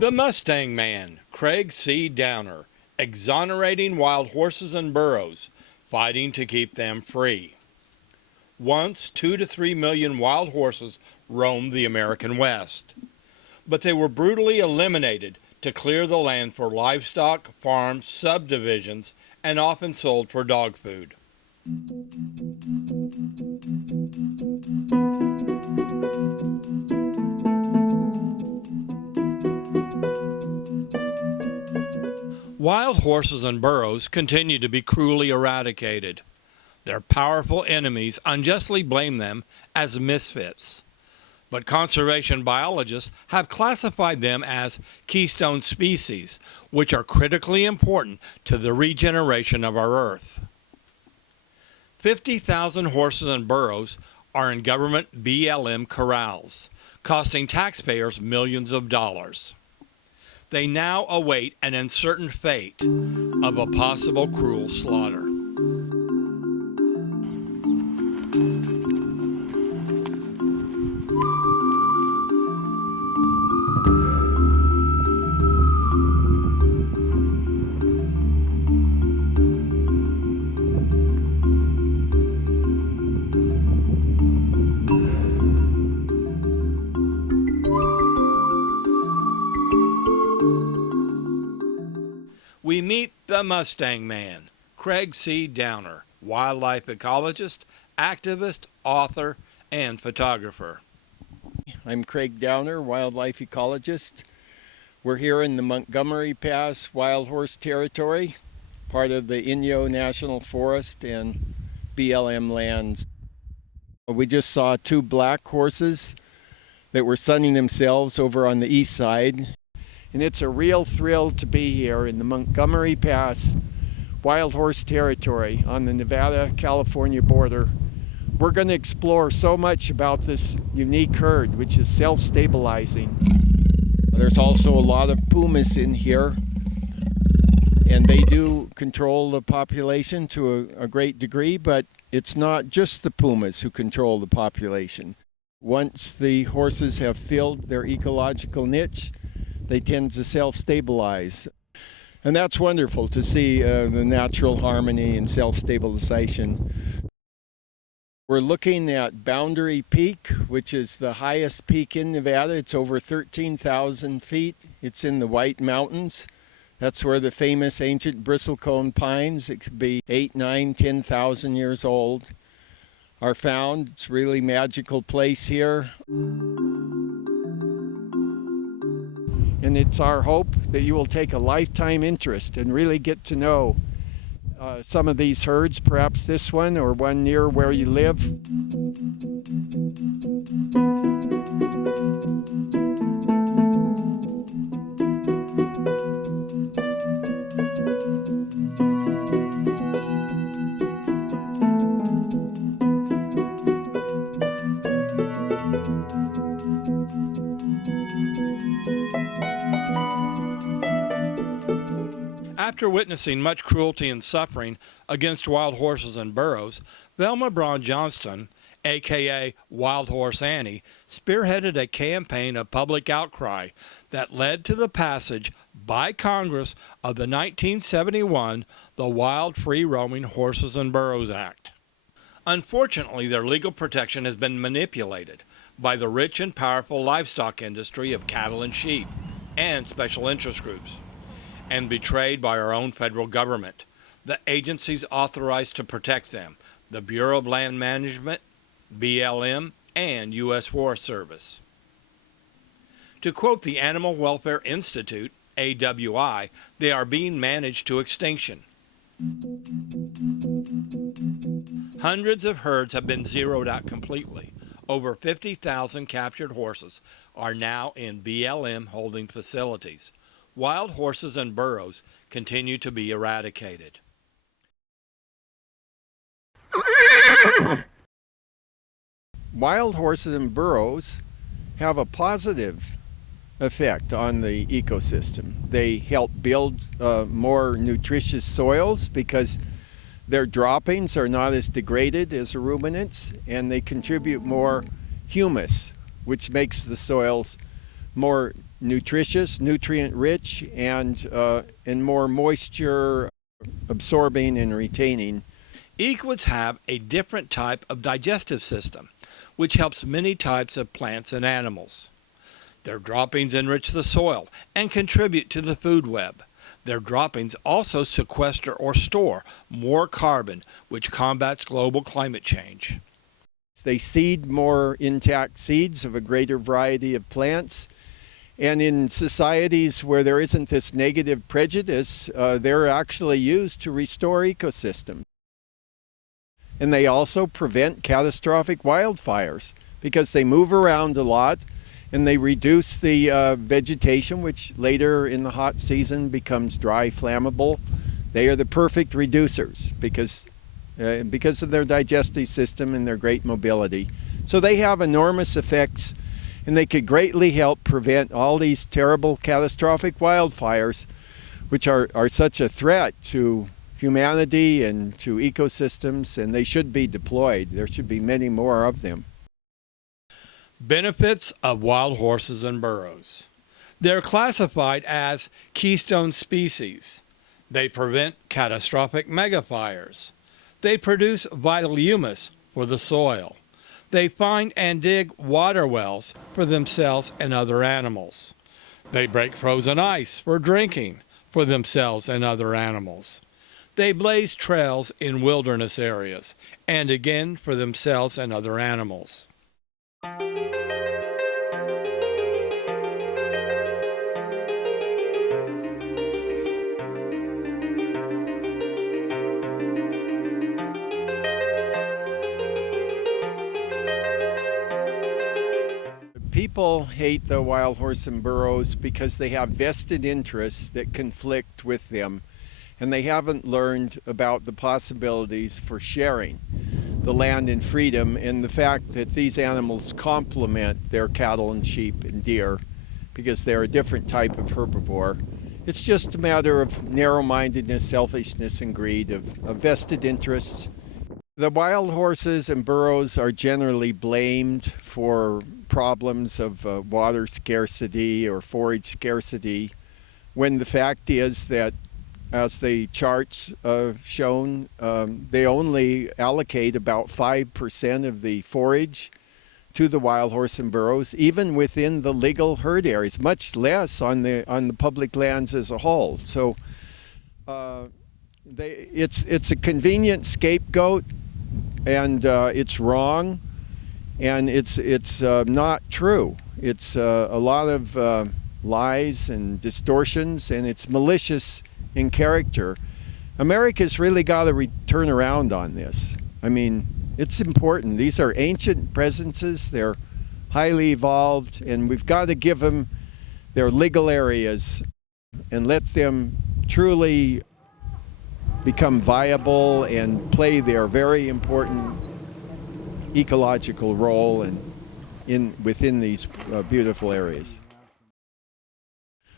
The Mustang Man, Craig C. Downer, exonerating wild horses and burros, fighting to keep them free. Once, 2 to 3 million wild horses roamed the American West, but they were brutally eliminated to clear the land for livestock, farms, subdivisions, and often sold for dog food. Wild horses and burros continue to be cruelly eradicated. Their powerful enemies unjustly blame them as misfits. But conservation biologists have classified them as Keystone Species, which are critically important to the regeneration of our Earth. 50,000 horses and burros are in government BLM corrals, costing taxpayers millions of dollars. They now await an uncertain fate of a possible cruel slaughter. We meet the Mustang Man, Craig C. Downer, wildlife ecologist, activist, author, and photographer. I'm Craig Downer, wildlife ecologist. We're here in the Montgomery Pass Wild Horse Territory, part of the Inyo National Forest and BLM lands. We just saw 2 black horses that were sunning themselves over on the east side. And it's a real thrill to be here in the Montgomery Pass Wild Horse Territory on the Nevada-California border. We're going to explore so much about this unique herd, which is self-stabilizing. There's also a lot of pumas in here, and they do control the population to a great degree, but it's not just the pumas who control the population. Once the horses have filled their ecological niche, they tend to self-stabilize. And that's wonderful to see the natural harmony and self-stabilization. We're looking at Boundary Peak, which is the highest peak in Nevada. It's over 13,000 feet. It's in the White Mountains. That's where the famous ancient Bristlecone pines, it could be 8, 9, 10,000 years old, are found. It's a really magical place here. And it's our hope that you will take a lifetime interest and really get to know some of these herds, perhaps this one or one near where you live. After witnessing much cruelty and suffering against wild horses and burros, Velma Bronn Johnston, aka Wild Horse Annie, spearheaded a campaign of public outcry that led to the passage by Congress of the 1971 the Wild Free Roaming Horses and Burros Act. Unfortunately, their legal protection has been manipulated by the rich and powerful livestock industry of cattle and sheep and special interest groups. and betrayed by our own federal government. The agencies authorized to protect them: the Bureau of Land Management, BLM, and U.S. Forest Service. To quote the Animal Welfare Institute, AWI, they are being managed to extinction. Hundreds of herds have been zeroed out completely. Over 50,000 captured horses are now in BLM holding facilities. Wild horses and burros continue to be eradicated. Wild horses and burros have a positive effect on the ecosystem. They help build more nutritious soils because their droppings are not as degraded as ruminants, and they contribute more humus, which makes the soils more nutritious, nutrient-rich, and more moisture absorbing and retaining. Equids have a different type of digestive system, which helps many types of plants and animals. Their droppings enrich the soil and contribute to the food web. Their droppings also sequester or store more carbon, which combats global climate change. They seed more intact seeds of a greater variety of plants. And in societies where there isn't this negative prejudice, they're actually used to restore ecosystems. And they also prevent catastrophic wildfires because they move around a lot and they reduce the vegetation, which later in the hot season becomes dry, flammable. They are the perfect reducers because of their digestive system and their great mobility. So they have enormous effects, and they could greatly help prevent all these terrible catastrophic wildfires, which are such a threat to humanity and to ecosystems, and they should be deployed. There should be many more of them. Benefits of wild horses and burros. They're classified as Keystone Species. They prevent catastrophic megafires. They produce vital humus for the soil. They find and dig water wells for themselves and other animals. They break frozen ice for drinking for themselves and other animals. They blaze trails in wilderness areas, and again for themselves and other animals. People hate the wild horse and burros because they have vested interests that conflict with them, and they haven't learned about the possibilities for sharing the land in freedom and the fact that these animals complement their cattle and sheep and deer because they're a different type of herbivore. It's just a matter of narrow-mindedness, selfishness, and greed of vested interests. The wild horses and burros are generally blamed for problems of water scarcity or forage scarcity, when the fact is that, as the charts shown, they only allocate about 5% of the forage to the wild horse and burros, even within the legal herd areas, much less on the public lands as a whole. So it's a convenient scapegoat, and it's wrong, and it's not true. It's a lot of lies and distortions, and it's malicious in character. America's really got to turn around on this. I mean, it's important. These are ancient presences. They're highly evolved, and we've got to give them their legal areas and let them truly become viable and play their very important ecological role within these beautiful areas.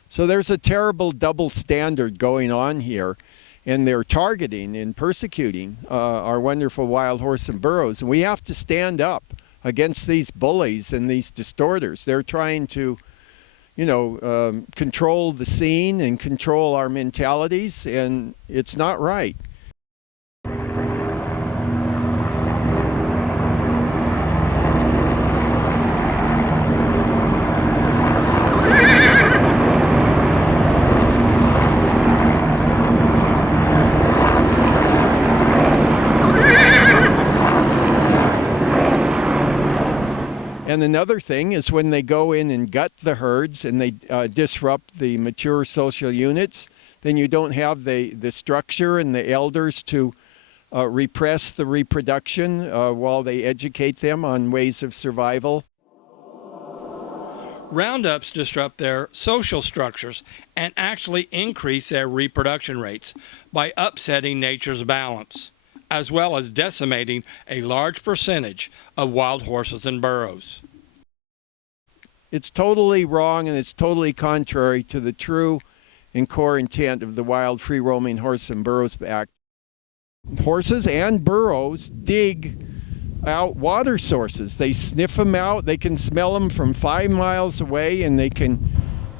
So there's a terrible double standard going on here, and they're targeting and persecuting our wonderful wild horse and burros. And we have to stand up against these bullies and these distorters. They're trying to, control the scene and control our mentalities, and it's not right. And another thing is when they go in and gut the herds and they disrupt the mature social units, then you don't have the structure and the elders to repress the reproduction while they educate them on ways of survival. Roundups disrupt their social structures and actually increase their reproduction rates by upsetting nature's balance, as well as decimating a large percentage of wild horses and burros. It's totally wrong and it's totally contrary to the true and core intent of the Wild Free Roaming Horse and Burros Act. Horses and burros dig out water sources. They sniff them out. They can smell them from 5 miles away, and they can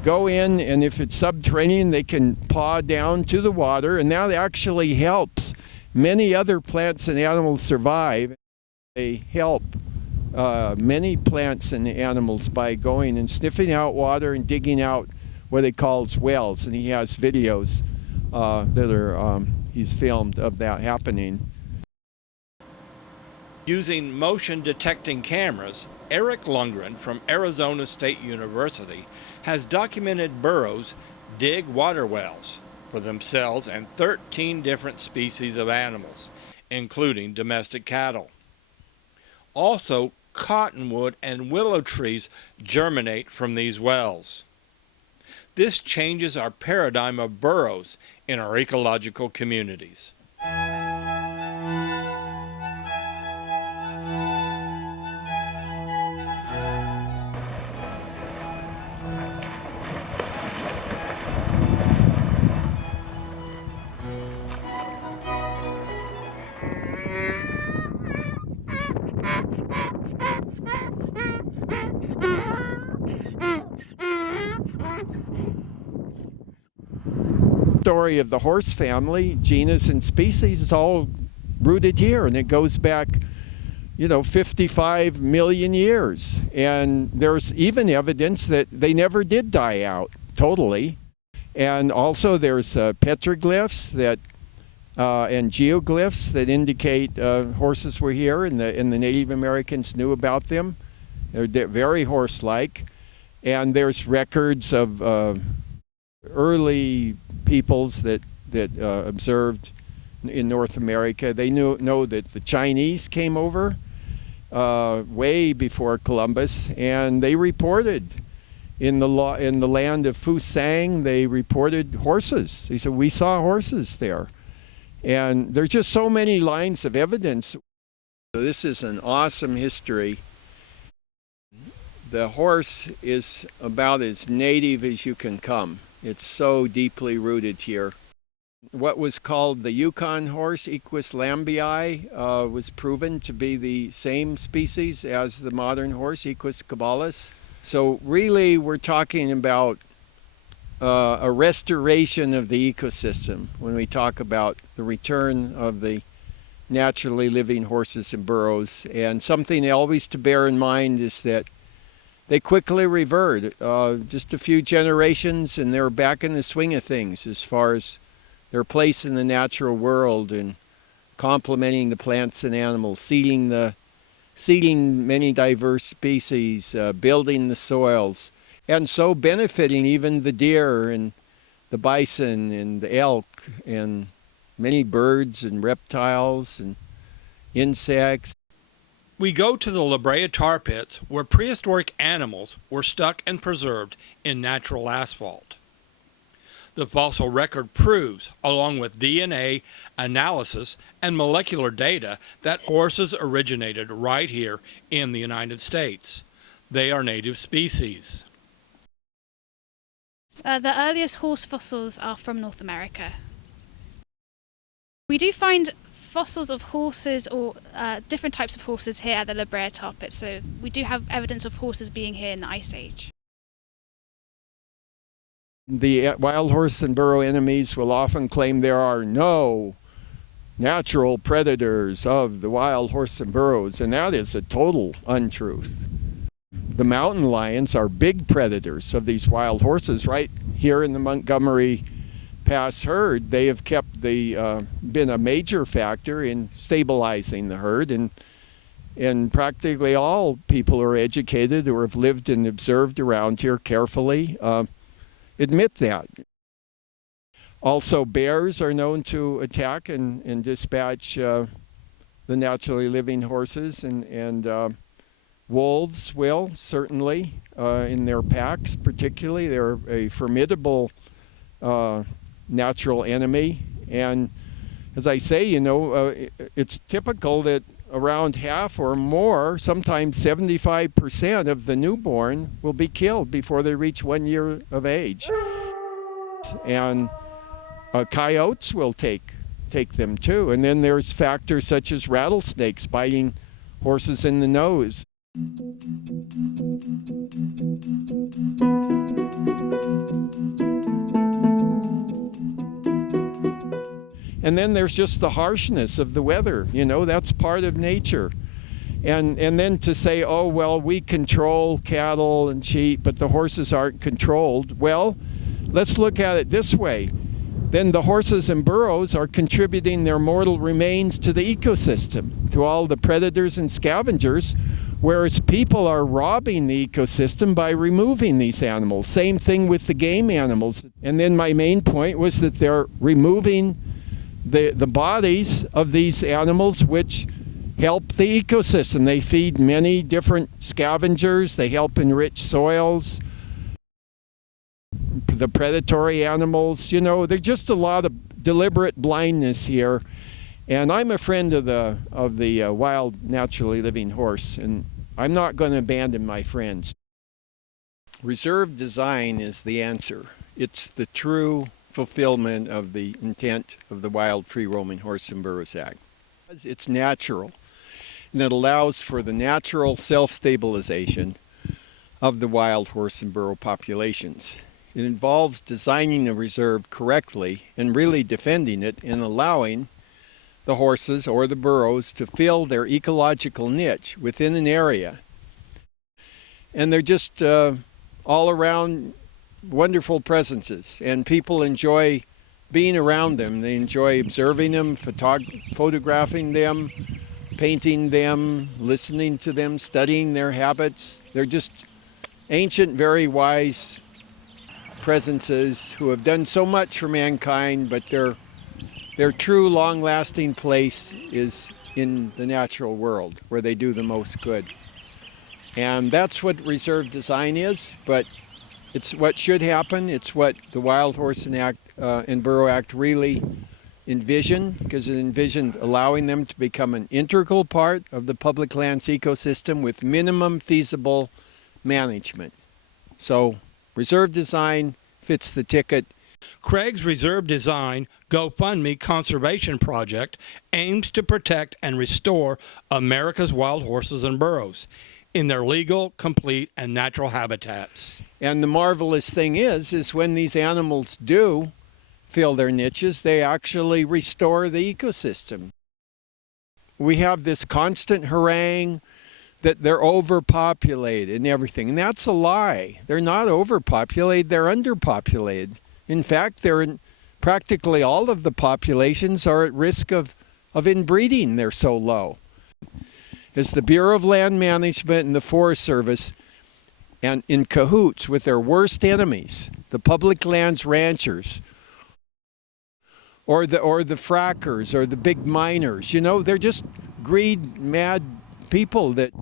go in, and if it's subterranean, they can paw down to the water, and that actually helps many other plants and animals survive. They help many plants and animals by going and sniffing out water and digging out what he calls wells, and he has videos that are he's filmed of that happening. Using motion detecting cameras, Eric Lundgren from Arizona State University has documented burros dig water wells for themselves and 13 different species of animals, including domestic cattle. Also, cottonwood and willow trees germinate from these wells. This changes our paradigm of burros in our ecological communities. Story of the horse family, genus and species, is all rooted here, and it goes back 55 million years, and there's even evidence that they never did die out totally. And also there's petroglyphs that and geoglyphs that indicate horses were here, and the Native Americans knew about them. They're very horse-like. And there's records of early peoples that observed in North America. They know that the Chinese came over way before Columbus, and they reported in the land of Fusang. They reported horses. They said, we saw horses there. And there's just so many lines of evidence. So this is an awesome history. The horse is about as native as you can come. It's so deeply rooted here. What was called the Yukon Horse Equus lambei was proven to be the same species as the modern horse, Equus caballus. So really we're talking about a restoration of the ecosystem when we talk about the return of the naturally living horses and burros. And something always to bear in mind is that they quickly revert. Just a few generations and they're back in the swing of things as far as their place in the natural world and complementing the plants and animals, seeding many diverse species, building the soils, and so benefiting even the deer and the bison and the elk and many birds and reptiles and insects. We go to the La Brea tar pits where prehistoric animals were stuck and preserved in natural asphalt. The fossil record proves, along with DNA analysis and molecular data, that horses originated right here in the United States. They are native species. The earliest horse fossils are from North America. We do find fossils of horses or different types of horses here at the La Brea tar pit, so we do have evidence of horses being here in the Ice Age. The wild horse and burro enemies will often claim there are no natural predators of the wild horse and burros, and that is a total untruth. The mountain lions are big predators of these wild horses. Right here in the Montgomery Pass herd, they have kept been a major factor in stabilizing the herd, and and practically all people who are educated or have lived and observed around here carefully admit that. Also, bears are known to attack and dispatch the naturally living horses, and wolves will, certainly, in their packs particularly. They're a formidable natural enemy. And as I say, you know, it's typical that around half or more, sometimes 75% of the newborn will be killed before they reach 1 year of age. And coyotes will take them too. And then there's factors such as rattlesnakes biting horses in the nose. And then there's just the harshness of the weather, you know, that's part of nature. And then to say, oh, well, we control cattle and sheep, but the horses aren't controlled. Well, let's look at it this way. Then the horses and burros are contributing their mortal remains to the ecosystem, to all the predators and scavengers, whereas people are robbing the ecosystem by removing these animals. Same thing with the game animals. And then my main point was that they're removing the bodies of these animals which help the ecosystem. They feed many different scavengers, they help enrich soils, the predatory animals, you know, there's just a lot of deliberate blindness here. And I'm a friend of the wild, naturally living horse, and I'm not going to abandon my friends. Reserve design is the answer. It's the true fulfillment of the intent of the Wild Free Roaming Horse and Burros Act. It's natural, and it allows for the natural self-stabilization of the wild horse and burro populations. It involves designing a reserve correctly and really defending it and allowing the horses or the burros to fill their ecological niche within an area. And they're just all around wonderful presences, and people enjoy being around them. They enjoy observing them, photographing them, painting them, listening to them, studying their habits. They're just ancient, very wise presences who have done so much for mankind, but their true long-lasting place is in the natural world, where they do the most good. And that's what reserve design is, but it's what should happen. It's what the Wild Horse and Burro Act really envisioned, because it envisioned allowing them to become an integral part of the public lands ecosystem with minimum feasible management. So reserve design fits the ticket. Craig's Reserve Design GoFundMe conservation project aims to protect and restore America's wild horses and burros in their legal, complete, and natural habitats. And the marvelous thing is when these animals do fill their niches, they actually restore the ecosystem. We have this constant harangue that they're overpopulated and everything, and that's a lie. They're not overpopulated, they're underpopulated. In fact, practically all of the populations are at risk of inbreeding. They're so low. As the Bureau of Land Management and the Forest Service, and in cahoots with their worst enemies, the public lands ranchers, or the frackers, or the big miners, you know, they're just greed-mad people that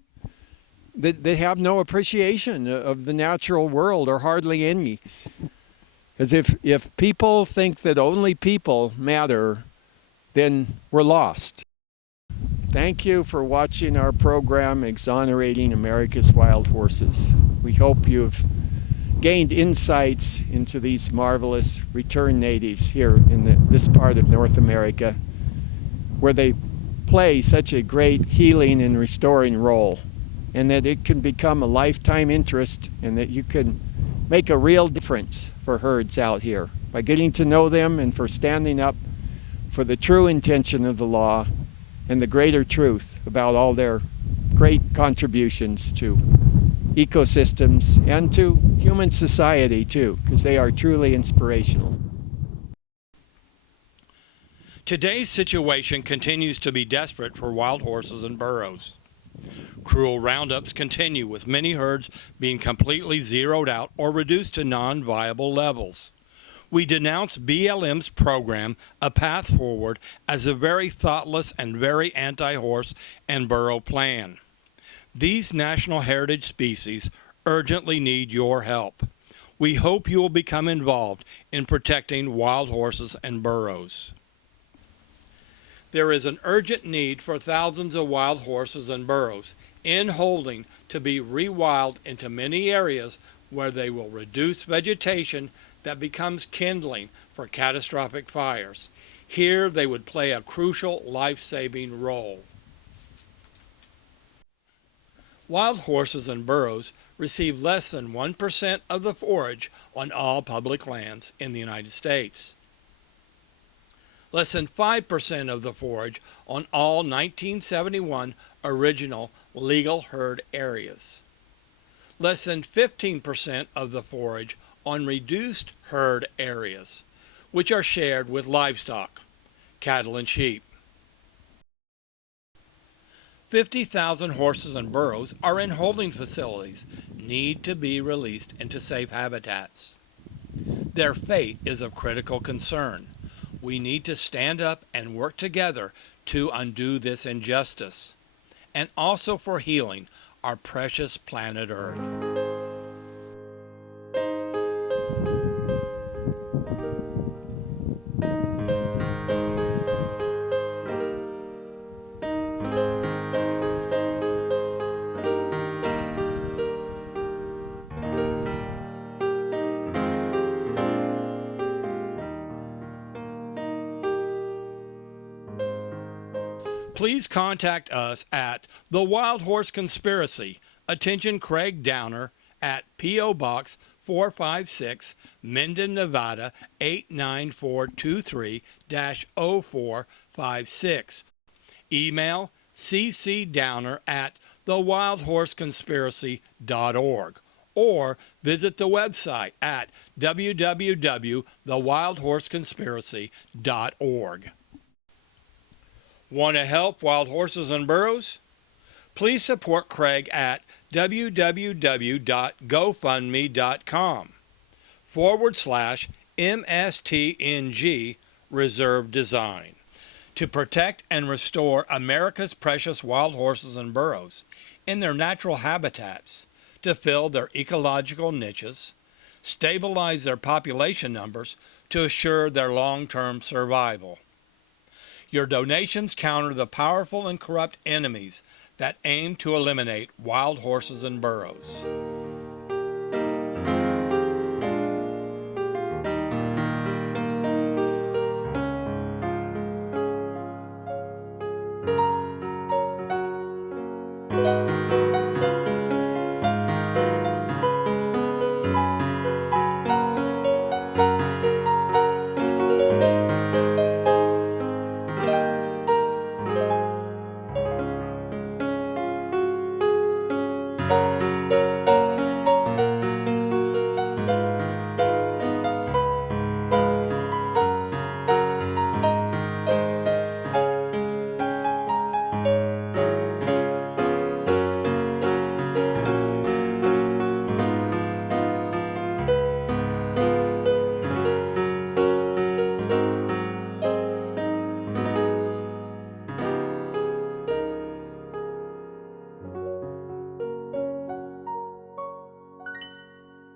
have no appreciation of the natural world, or hardly any. As if people think that only people matter, then we're lost. Thank you for watching our program, Exonerating America's Wild Horses. We hope you've gained insights into these marvelous return natives here in this part of North America, where they play such a great healing and restoring role, and that it can become a lifetime interest, and that you can make a real difference for herds out here by getting to know them and for standing up for the true intention of the law and the greater truth about all their great contributions to ecosystems and to human society too, because they are truly inspirational. Today's situation continues to be desperate for wild horses and burros. Cruel roundups continue, with many herds being completely zeroed out or reduced to non-viable levels. We denounce BLM's program, A Path Forward, as a very thoughtless and very anti-horse and burro plan. These national heritage species urgently need your help. We hope you will become involved in protecting wild horses and burros. There is an urgent need for thousands of wild horses and burros in holding to be rewilded into many areas where they will reduce vegetation that becomes kindling for catastrophic fires. Here they would play a crucial life-saving role. Wild horses and burros receive less than 1% of the forage on all public lands in the United States. Less than 5% of the forage on all 1971 original legal herd areas. Less than 15% of the forage on reduced herd areas, which are shared with livestock, cattle and sheep. 50,000 horses and burros are in holding facilities, need to be released into safe habitats. Their fate is of critical concern. We need to stand up and work together to undo this injustice, and also for healing our precious planet Earth. Please contact us at The Wild Horse Conspiracy. Attention Craig Downer at P.O. Box 456, Minden, Nevada 89423-0456. Email ccdowner at thewildhorseconspiracy.org or visit the website at www.thewildhorseconspiracy.org. Want to help wild horses and burros? Please support Craig at www.gofundme.com/MSTNG Reserve Design to protect and restore America's precious wild horses and burros in their natural habitats, to fill their ecological niches, stabilize their population numbers to assure their long-term survival. Your donations counter the powerful and corrupt enemies that aim to eliminate wild horses and burros.